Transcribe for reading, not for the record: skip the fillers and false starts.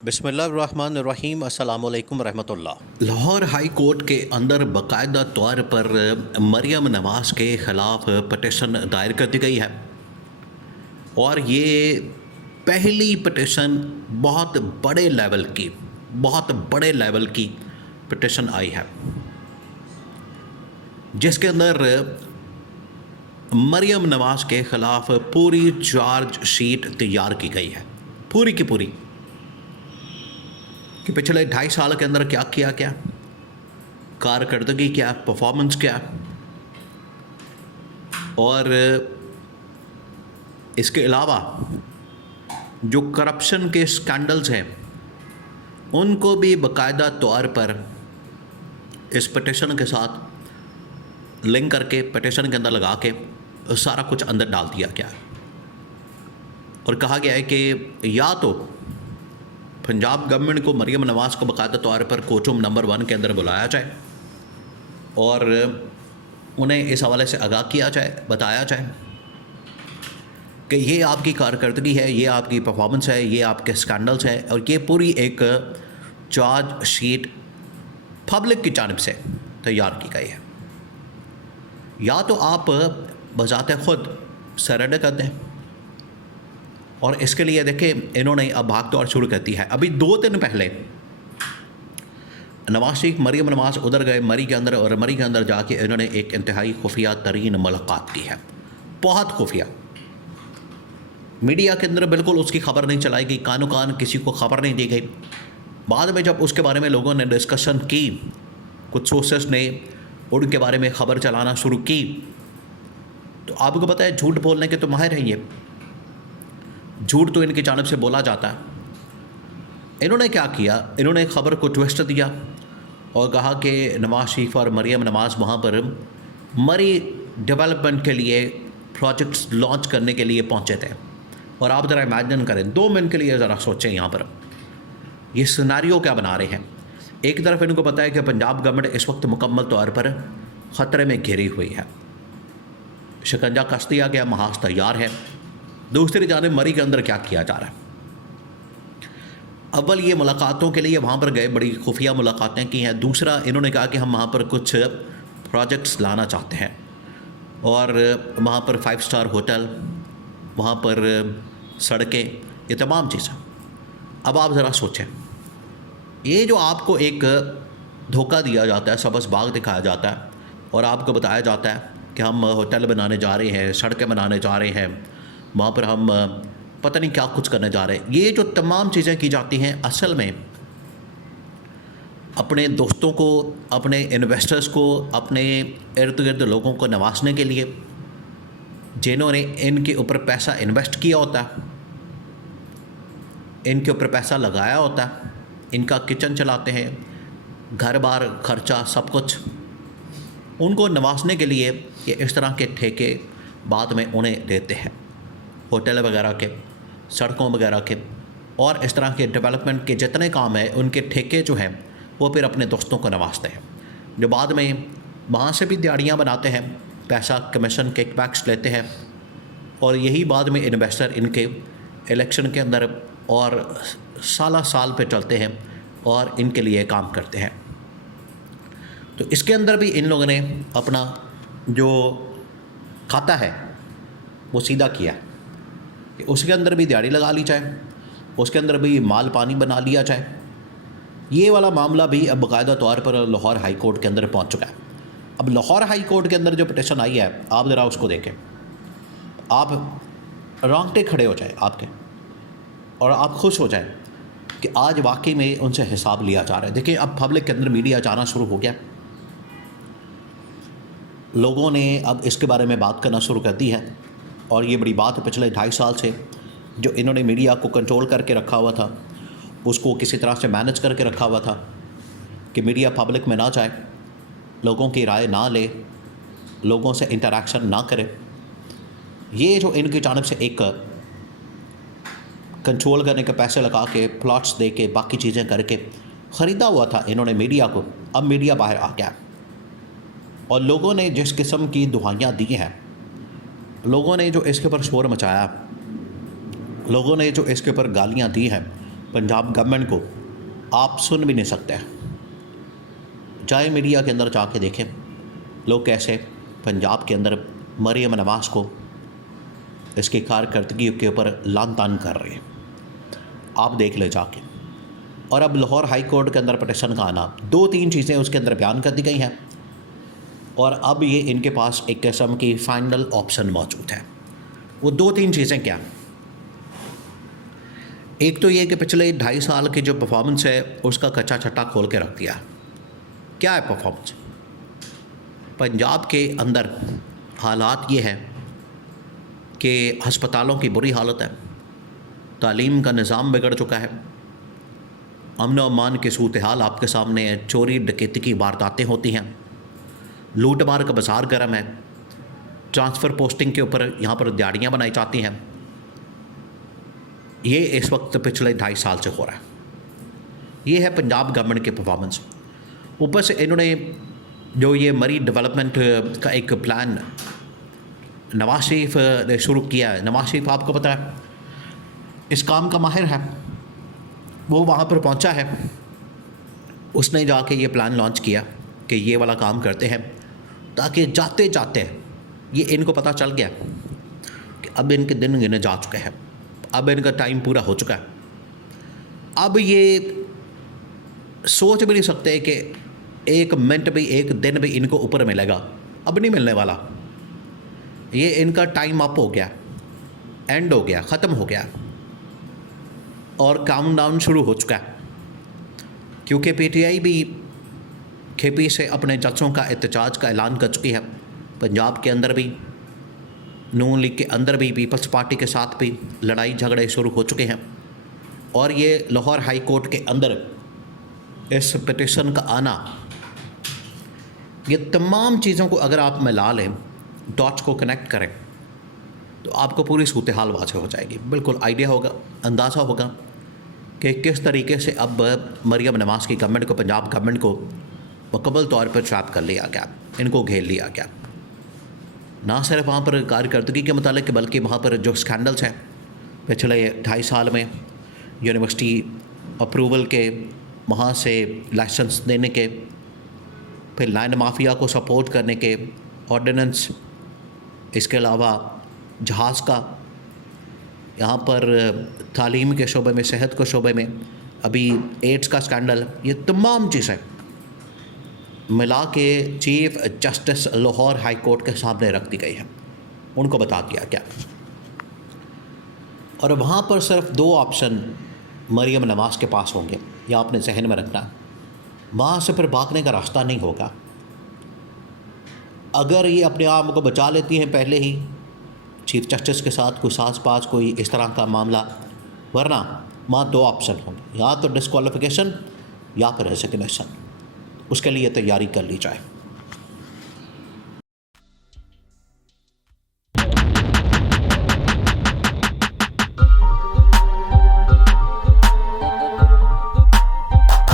बिस्मिल्लाहिर्रहमानिर्रहीम अस्सलामुअलैकुम रहमतुल्लाह। लाहौर हाई कोर्ट के अंदर बाकायदा तौर पर मरियम नवाज़ के ख़िलाफ़ पटिशन दायर कर दी गई है और ये पहली पटिशन बहुत बड़े लेवल की पटिशन आई है जिसके अंदर मरियम नवाज़ के ख़िलाफ़ पूरी चार्ज शीट तैयार की गई है, पूरी की पूरी, कि पिछले 2.5 साल के अंदर क्या किया, क्या कारकर्दगी, क्या परफॉर्मेंस, क्या, और इसके अलावा जो करप्शन के स्कैंडल्स हैं उनको भी बाकायदा तौर पर इस पटिशन के साथ लिंक करके पटिशन के अंदर लगा के सारा कुछ अंदर डाल दिया गया और कहा गया है कि या तो पंजाब गवर्नमेंट को मरियम नवाज़ को बाकायदा तौर पर कोचुम नंबर 1 के अंदर बुलाया जाए और उन्हें इस हवाले से आगाह किया जाए, बताया जाए कि ये आपकी कारकर्दगी है, ये आपकी परफॉर्मेंस है, ये आपके स्कैंडल्स है और ये पूरी एक चार्ज शीट पब्लिक की जानिब से तैयार की गई है। या तो आप बजाते ख़ुद सरेंडर कर दें और इसके लिए देखें इन्होंने अब भाग दौड़ शुरू कर दी है। अभी 2 दिन पहले नवाज शरीफ मरियम नवाज़ उधर गए मरी के अंदर और मरी के अंदर जाके इन्होंने एक इंतहाई खुफिया तरीन मुलाकात की है, बहुत खुफिया। मीडिया के अंदर बिल्कुल उसकी खबर नहीं चलाई गई, कानो कान किसी को खबर नहीं दी गई। बाद में जब उसके बारे में लोगों ने डिस्कशन की, कुछ सोर्सेस ने उनके बारे में ख़बर चलाना शुरू की, तो आपको पता है झूठ बोलने के तो माहिर हैं ये, झूठ तो इनकी जानिब से बोला जाता है। इन्होंने क्या किया, इन्होंने खबर को ट्विस्ट दिया और कहा कि नवाज शरीफ और मरियम नवाज़ वहाँ पर मरी डेवलपमेंट के लिए प्रोजेक्ट्स लॉन्च करने के लिए पहुँचे थे। और आप ज़रा इमेजिन करें, 2 मिनट के लिए ज़रा सोचें यहाँ पर ये सिनेरियो क्या बना रहे हैं। एक तरफ इनको पता है कि पंजाब गवर्नमेंट इस वक्त मुकम्मल तौर पर ख़तरे में घिरी हुई है, शिकंजा कस दिया गया, महाज तैयार है। दूसरी जानिब मरी के अंदर क्या किया जा रहा है। अव्वल ये मुलाकातों के लिए वहाँ पर गए, बड़ी खुफिया मुलाकातें की हैं। दूसरा इन्होंने कहा कि हम वहाँ पर कुछ प्रोजेक्ट्स लाना चाहते हैं और वहाँ पर 5 स्टार होटल, वहाँ पर सड़कें, ये तमाम चीज़ें। अब आप ज़रा सोचें, ये जो आपको एक धोखा दिया जाता है, सबस बाग दिखाया जाता है और आपको बताया जाता है कि हम होटल बनाने जा रहे हैं, सड़कें बनाने जा रहे हैं, वहाँ पर हम पता नहीं क्या कुछ करने जा रहे हैं। ये जो तमाम चीज़ें की जाती हैं असल में अपने दोस्तों को, अपने इन्वेस्टर्स को, अपने इर्द गिर्द लोगों को नवाजने के लिए, जिन्होंने इनके ऊपर पैसा इन्वेस्ट किया होता है, इनके ऊपर पैसा लगाया होता है, इनका किचन चलाते हैं, घर बार खर्चा सब कुछ, उनको नवाजने के लिए ये इस तरह के ठेके बाद में उन्हें देते हैं, होटल वगैरह के, सड़कों वगैरह के और इस तरह के डेवलपमेंट के जितने काम हैं उनके ठेके जो हैं वो फिर अपने दोस्तों को नवाजते हैं, जो बाद में वहाँ से भी दिहाड़ियाँ बनाते हैं, पैसा कमीशन किकबैक्स लेते हैं और यही बाद में इन्वेस्टर इनके इलेक्शन के अंदर और साल पे चलते हैं और इनके लिए काम करते हैं। तो इसके अंदर भी इन लोगों ने अपना जो खाता है वो सीधा किया कि उसके अंदर भी दिहाड़ी लगा ली जाए, उसके अंदर भी माल पानी बना लिया जाए। ये वाला मामला भी अब बाकायदा तौर पर लाहौर हाई कोर्ट के अंदर पहुंच चुका है। अब लाहौर हाई कोर्ट के अंदर जो पिटीशन आई है, आप ज़रा उसको देखें, आप रोंगटे खड़े हो जाए आपके और आप खुश हो जाए कि आज वाकई में उनसे हिसाब लिया जा रहा है। देखिए अब पब्लिक के अंदर मीडिया जाना शुरू हो गया, लोगों ने अब इसके बारे में बात करना शुरू कर दी है और ये बड़ी बात है। पिछले 2.5 साल से जो इन्होंने मीडिया को कंट्रोल करके रखा हुआ था, उसको किसी तरह से मैनेज करके रखा हुआ था कि मीडिया पब्लिक में ना जाए, लोगों की राय ना ले, लोगों से इंटरेक्शन ना करे। ये जो इनकी जानिब से एक कंट्रोल करने के पैसे लगा के, प्लॉट्स दे के, बाकी चीज़ें करके ख़रीदा हुआ था इन्होंने मीडिया को। अब मीडिया बाहर आ गया और लोगों ने जिस किस्म की दुहाइयाँ दी हैं, लोगों ने जो इसके ऊपर शोर मचाया, लोगों ने जो इसके ऊपर गालियाँ दी हैं, पंजाब गवर्नमेंट को आप सुन भी नहीं सकते। चाहे मीडिया के अंदर जाके देखें लोग कैसे पंजाब के अंदर मरियम नवाज़ को इसकी कारकर्दगी के ऊपर लान तान कर रहे हैं, आप देख ले जाके। और अब लाहौर हाई कोर्ट के अंदर पटिशन का आना, 2-3 चीज़ें उसके अंदर बयान कर दी गई हैं और अब ये इनके पास एक किस्म की फाइनल ऑप्शन मौजूद है। वो 2-3 चीज़ें क्या? एक तो ये कि पिछले 2.5 साल की जो परफॉर्मेंस है उसका कच्चा छट्टा खोल के रख दिया। क्या है परफॉर्मेंस? पंजाब के अंदर हालात ये है कि हस्पतालों की बुरी हालत है, तालीम का निज़ाम बिगड़ चुका है, अमन और अमान की सूरत हाल आपके सामने है, चोरी डकैती की वारदातें होती हैं, लूट मार का बाज़ार गर्म है, ट्रांसफ़र पोस्टिंग के ऊपर यहाँ पर दिहाड़ियाँ बनाई जाती हैं। ये इस वक्त पिछले 2.5 साल से हो रहा है। ये है पंजाब गवर्नमेंट की परफॉर्मेंस। ऊपर से इन्होंने जो ये मरी डेवलपमेंट का एक प्लान नवाज शरीफ ने शुरू किया है। नवाज शरीफ आपको पता है इस काम का माहिर है, वो वहाँ पर पहुँचा है, उसने जाके ये प्लान लॉन्च किया कि ये वाला काम करते हैं, ताकि जाते जाते ये इनको पता चल गया कि अब इनके दिन गिने जा चुके हैं, अब इनका टाइम पूरा हो चुका है। अब ये सोच भी नहीं सकते कि एक मिनट भी, एक दिन भी इनको ऊपर मिलेगा, अब नहीं मिलने वाला। ये इनका टाइम अप हो गया, एंड हो गया, ख़त्म हो गया और काउंटडाउन शुरू हो चुका है। क्योंकि पीटीआई भी केपी से अपने जजों का एहतजाज का ऐलान कर चुकी है। पंजाब के अंदर भी, नून लीग के अंदर भी, पीपल्स पार्टी के साथ भी लड़ाई झगड़े शुरू हो चुके हैं। और ये लाहौर हाई कोर्ट के अंदर इस पिटिशन का आना, ये तमाम चीज़ों को अगर आप मिला लें, डॉट्स को कनेक्ट करें, तो आपको पूरी सूरत हाल वाज़ेह हो जाएगी। बिल्कुल आइडिया होगा, अंदाज़ा होगा कि किस तरीके से अब मरियम नवाज़ की गवर्नमेंट को, पंजाब गवर्नमेंट को मुकम्मल तौर पर ट्रैप कर लिया गया, इनको घेर लिया गया। ना सिर्फ वहाँ पर कारकर्दगी के मुतालिक, बल्कि वहाँ पर जो स्कैंडल्स हैं पिछले 2.5 साल में, यूनिवर्सिटी अप्रूवल के, वहाँ से लाइसेंस देने के, फिर लैंड माफिया को सपोर्ट करने के ऑर्डिनेंस, इसके अलावा जहाज़ का, यहाँ पर तालीम के शोबे में, सेहत के शोबे में, अभी एड्स का स्कैंडल, ये तमाम चीज़ें मिला के chief justice Lahore high court के सामने रख दी गई है, उनको बता दिया गया। और वहाँ पर सिर्फ 2 ऑप्शन मरियम नवाज़ के पास होंगे, या आपने जहन में रखना, वहाँ से फिर भागने का रास्ता नहीं होगा। अगर ये अपने आप को बचा लेती हैं पहले ही चीफ जस्टिस के साथ कोई साज पाज, कोई इस तरह का मामला, वरना वहाँ 2 ऑप्शन होंगे, या तो डिस्क्वालिफिकेशन या फिर रेजिग्नेशन। उसके लिए तैयारी कर ली जाए।